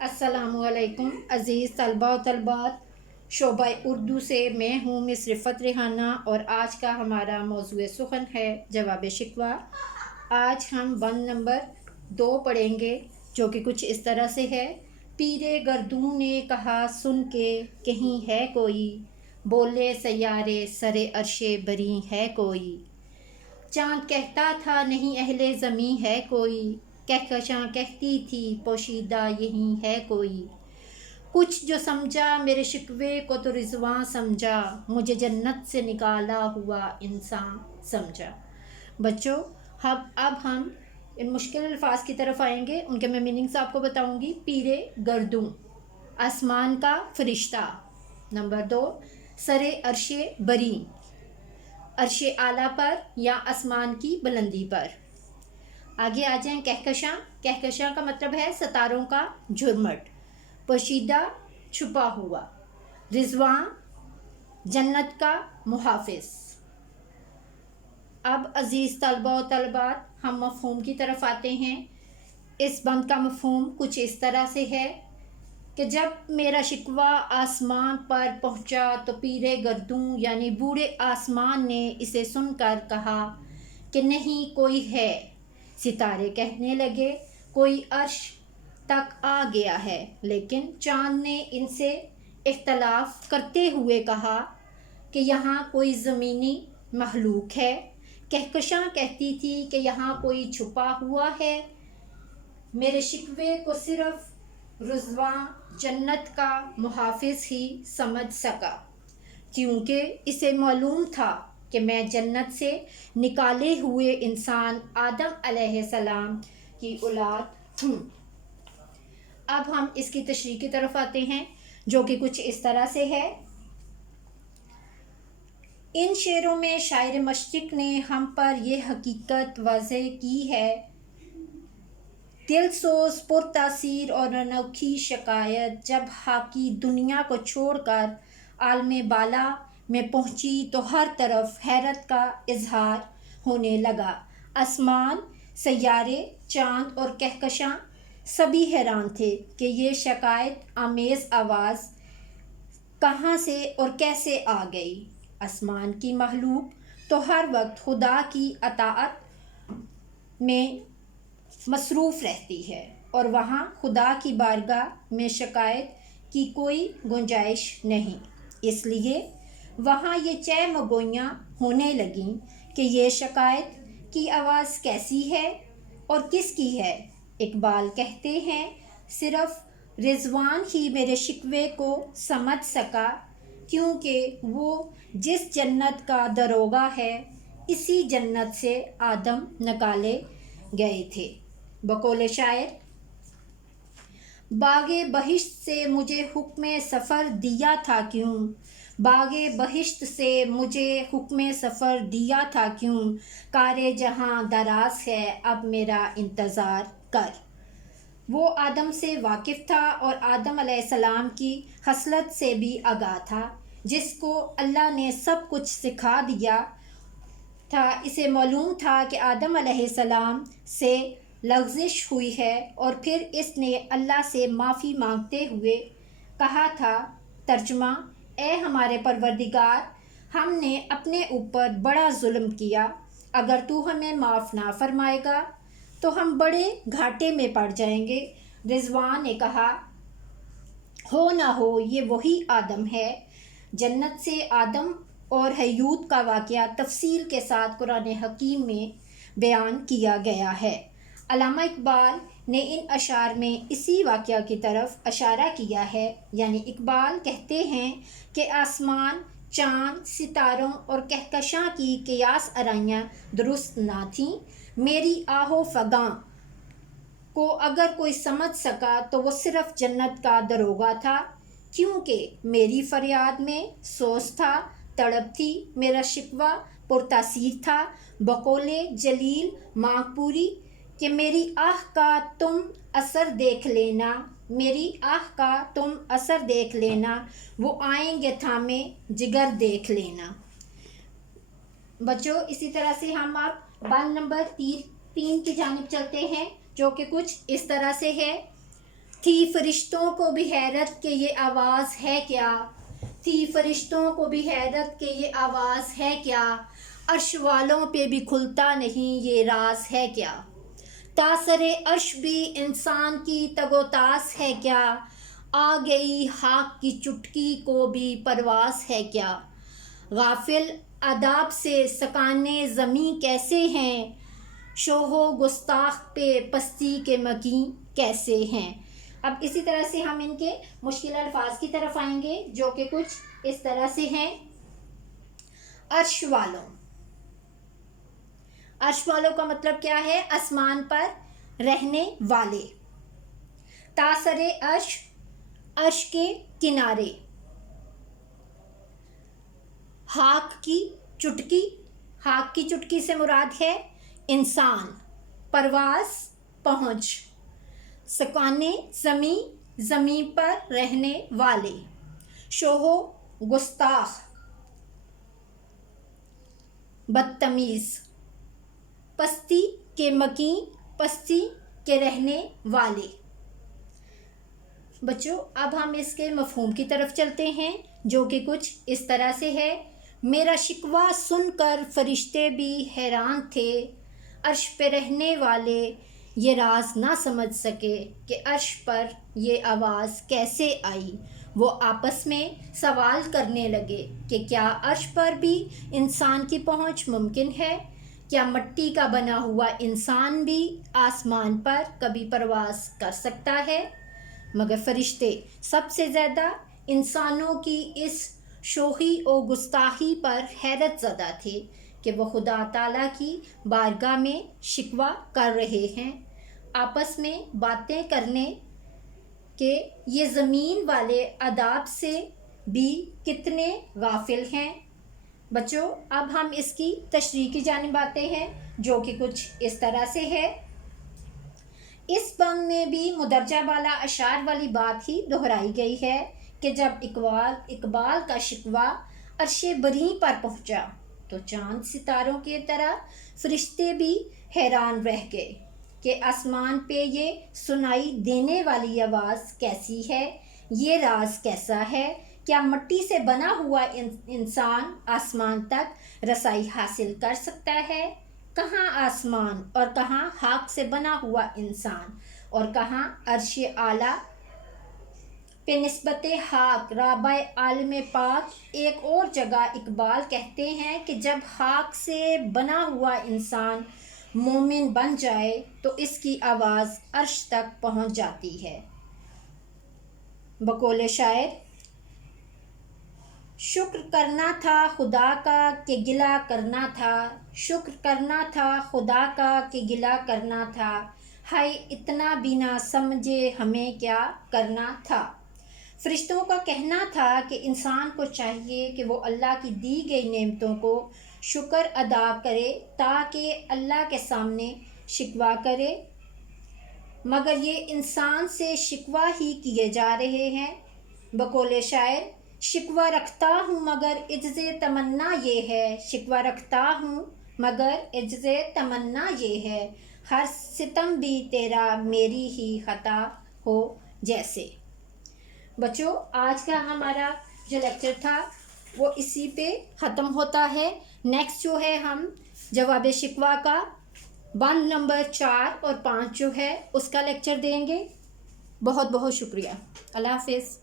अस्सलामुअलैकुम अज़ीज़ तलबा व तलबात, शोबा उर्दू से मैं हूँ मिस रिफ़त रिहाना और आज का हमारा मौज़ूए सुख़न है जवाब शिकवा। आज हम बंद नंबर 2 पढ़ेंगे जो कि कुछ इस तरह से है। पीरे गर्दू ने कहा सुन के कहीं है कोई, बोले सैयारे सरे अर्शे बरी है कोई। चाँद कहता था नहीं अहले ज़मीं है कोई, कहकशां कहती थी पोशीदा यही है कोई। कुछ जो समझा मेरे शिकवे को तो रिजवां समझा, मुझे जन्नत से निकाला हुआ इंसान समझा। बच्चों, अब हम इन मुश्किल अल्फाज की तरफ आएंगे, उनके मैं मीनिंग्स आपको बताऊंगी। पीरे गर्दू, आसमान का फरिश्ता। नंबर 2, सरे अर्शे बरी, अर्शे आला पर या आसमान की बुलंदी पर। आगे आ जाएं। कहकशां, कहकशां का मतलब है सितारों का झुरमट। पोशीदा, छुपा हुआ। रिजवां, जन्नत का मुहाफिज। अब अजीज़ तलबा व तलबात, हम मफ़हूम की तरफ आते हैं। इस बंद का मफ़हूम कुछ इस तरह से है कि जब मेरा शिकवा आसमान पर पहुंचा तो पीरे गर्दू यानी बूढ़े आसमान ने इसे सुनकर कहा कि नहीं कोई है। सितारे कहने लगे कोई अर्श तक आ गया है, लेकिन चाँद ने इनसे इख्तलाफ करते हुए कहा कि यहाँ कोई ज़मीनी मखलूक है। कहकशां कहती थी कि यहाँ कोई छुपा हुआ है। मेरे शिकवे को सिर्फ रिज़वां जन्नत का मुहाफिज ही समझ सका, क्योंकि इसे मालूम था कि मैं जन्नत से निकाले हुए इंसान आदम अलैहिस्सलाम की औलाद हूँ। अब हम इसकी तशरीह की तरफ आते हैं जो कि कुछ इस तरह से है। इन शेरों में शायर मशरिक़ ने हम पर यह हकीकत वाज़ेह की है, दिलसोज पुरतासीर और अनोखी शिकायत जब हाकी दुनिया को छोड़कर आलमे बाला में पहुंची तो हर तरफ हैरत का इजहार होने लगा। आसमान, सैयारे, चाँद और कहकशां सभी हैरान थे कि ये शिकायत आमेज़ आवाज़ कहाँ से और कैसे आ गई। आसमान की मखलूक तो हर वक्त खुदा की अताअत में मसरूफ़ रहती है और वहाँ खुदा की बारगाह में शिकायत की कोई गुंजाइश नहीं। इसलिए वहाँ ये चहमगोइयाँ होने लगीं कि ये शिकायत की आवाज़ कैसी है और किसकी है। इकबाल कहते हैं सिर्फ़ रिज़वान ही मेरे शिकवे को समझ सका, क्योंकि वो जिस जन्नत का दरोगा है इसी जन्नत से आदम निकाले गए थे। बकौल शायर, बागे बहिश्त से मुझे हुक्म सफ़र दिया था क्यों, बागे बहिश्त से मुझे हुक्म सफ़र दिया था क्यों, कारे जहाँ दराज है अब मेरा इंतज़ार कर। वो आदम से वाकिफ़ था और आदम अलैहिस्सलाम की हसलत से भी आगाह था, जिसको अल्लाह ने सब कुछ सिखा दिया था। इसे मालूम था कि आदम अलैहिस्सलाम से लग़ज़िश हुई है और फिर इसने अल्लाह से माफ़ी मांगते हुए कहा था। तर्जुमा, ए हमारे परवरदिगार, हमने अपने ऊपर बड़ा जुल्म किया, अगर तू हमें माफ़ ना फरमाएगा तो हम बड़े घाटे में पड़ जाएंगे। रिज़वान ने कहा, हो ना हो ये वही आदम है। जन्नत से आदम और हय्यूत का वाक़या तफसील के साथ कुरान हकीम में बयान किया गया है। अल्लामा इकबाल ने इन अशार में इसी वाक़या की तरफ इशारा किया है। यानी इकबाल कहते हैं कि आसमान, चाँद, सितारों और कहकशां की क़ियास आराइयाँ दुरुस्त ना थीं। मेरी आहो फ़गां को अगर कोई समझ सका तो वो सिर्फ़ जन्नत का दरोगा था, क्योंकि मेरी फ़रियाद में सोच था, तड़प थी, मेरा शिकवा पुरतासीर था। बकौले जलील माकपूरी कि मेरी आह का तुम असर देख लेना, मेरी आह का तुम असर देख लेना, वो आएंगे थामे जिगर देख लेना। बच्चों, इसी तरह से हम आप बंद नंबर 3 की जानिब चलते हैं जो कि कुछ इस तरह से है। تھی فرشتوں کو بھی حیرت کہ یہ آواز ہے کیا، تھی فرشتوں کو بھی حیرت کہ یہ آواز ہے کیا، عرش والوں پہ بھی کھلتا نہیں یہ راز ہے کیا، تاثر عرش بھی انسان کی تگ و تاس ہے کیا، آ گئی خاک کی چٹکی کو بھی پرواز ہے کیا، غافل آداب سے سکانے زمیں کیسے ہیں، شوہ و گستاخ پہ پستی کے مکیں کیسے ہیں۔ اب اسی طرح سے ہم ان کے مشکل الفاظ کی طرف آئیں گے جو کہ کچھ اس طرح سے ہیں۔ عرش والوں، عرش والوں کا مطلب کیا ہے؟ آسمان پر رہنے والے۔ تاثر عرش، عرش کے کنارے۔ خاک کی چٹکی، خاک کی چٹکی سے مراد ہے انسان۔ پرواز پہنچ، سکانے زمیں، زمین پر رہنے والے۔ شوہ گستاخ بدتمیز۔ پستی کے مکیں، پستی کے رہنے والے۔ بچوں اب ہم اس کے مفہوم کی طرف چلتے ہیں جو کہ کچھ اس طرح سے ہے۔ میرا شکوہ سن کر فرشتے بھی حیران تھے، عرش پہ رہنے والے یہ راز نہ سمجھ سکے کہ عرش پر یہ آواز کیسے آئی۔ وہ آپس میں سوال کرنے لگے کہ کیا عرش پر بھی انسان کی پہنچ ممکن ہے؟ کیا مٹی کا بنا ہوا انسان بھی آسمان پر کبھی پرواز کر سکتا ہے؟ مگر فرشتے سب سے زیادہ انسانوں کی اس شوخی و گستاخی پر حیرت زدہ تھے کہ وہ خدا تعالیٰ کی بارگاہ میں شکوہ کر رہے ہیں، آپس میں باتیں کرنے کہ یہ زمین والے آداب سے بھی کتنے غافل ہیں۔ بچوں اب ہم اس کی تشریح کی جانب آتے ہیں جو کہ کچھ اس طرح سے ہے۔ اس بانگ میں بھی مدرجہ بالا اشعار والی بات ہی دہرائی گئی ہے کہ جب اقبال کا شکوہ عرش بری پر پہنچا تو چاند ستاروں کی طرح فرشتے بھی حیران رہ گئے کہ آسمان پہ یہ سنائی دینے والی آواز کیسی ہے، یہ راز کیسا ہے؟ کیا مٹی سے بنا ہوا انسان آسمان تک رسائی حاصل کر سکتا ہے؟ کہاں آسمان اور کہاں خاک سے بنا ہوا انسان اور کہاں عرش اعلیٰ پہ نسبت خاک رابع عالم پاک۔ ایک اور جگہ اقبال کہتے ہیں کہ جب خاک سے بنا ہوا انسان مومن بن جائے تو اس کی آواز عرش تک پہنچ جاتی ہے۔ بقول شاعر، شکر کرنا تھا خدا کا کہ گلہ کرنا تھا، شکر کرنا تھا خدا کا کہ گلہ کرنا تھا، ہائے اتنا بھی نہ سمجھے ہمیں کیا کرنا تھا۔ فرشتوں کا کہنا تھا کہ انسان کو چاہیے کہ وہ اللہ کی دی گئی نعمتوں کو شکر ادا کرے تاکہ اللہ کے سامنے شکوہ کرے، مگر یہ انسان سے شکوہ ہی کیے جا رہے ہیں۔ بقول شاعر، شکوہ رکھتا ہوں مگر عجز تمنا یہ ہے، شکوہ رکھتا ہوں مگر عجز تمنا یہ ہے، ہر ستم بھی تیرا میری ہی خطا ہو جیسے۔ بچوں آج کا ہمارا جو لیکچر تھا وہ اسی پہ ختم ہوتا ہے۔ نیکسٹ جو ہے ہم جواب شکوہ کا بند نمبر 4 اور 5 جو ہے اس کا لیکچر دیں گے۔ بہت بہت شکریہ۔ اللہ حافظ۔